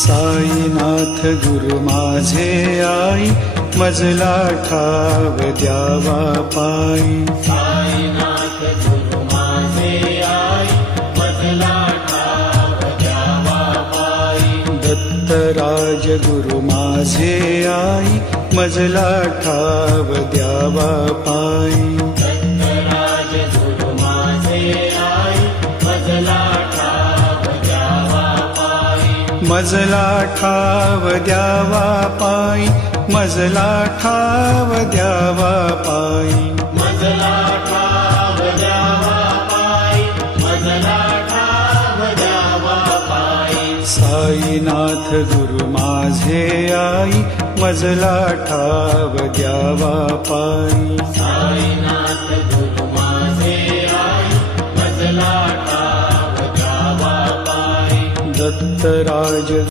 साईनाथ गुरु माझे आई, मजला ठाव द्यावा पायी. साईनाथ गुरु माझे आई, मजला ठाव द्यावा पायी. दत्तराज गुरु माझे आई, मजला ठाव द्यावा पायी. दत्तराज गुरु माझे आई, मजला ठाव द्यावा पायी. मजला ठाव द्यावा पायी, मजला ठाव द्यावा पायी. मजला ठाव द्यावा पायी, मजला ठाव द्यावा पायी. साईनाथ गुरु माझे आई, मजला ठाव द्यावा पायी. साईनाथ गुरु माझे आई, मजला ठाव द्यावा पायी. दत्तराज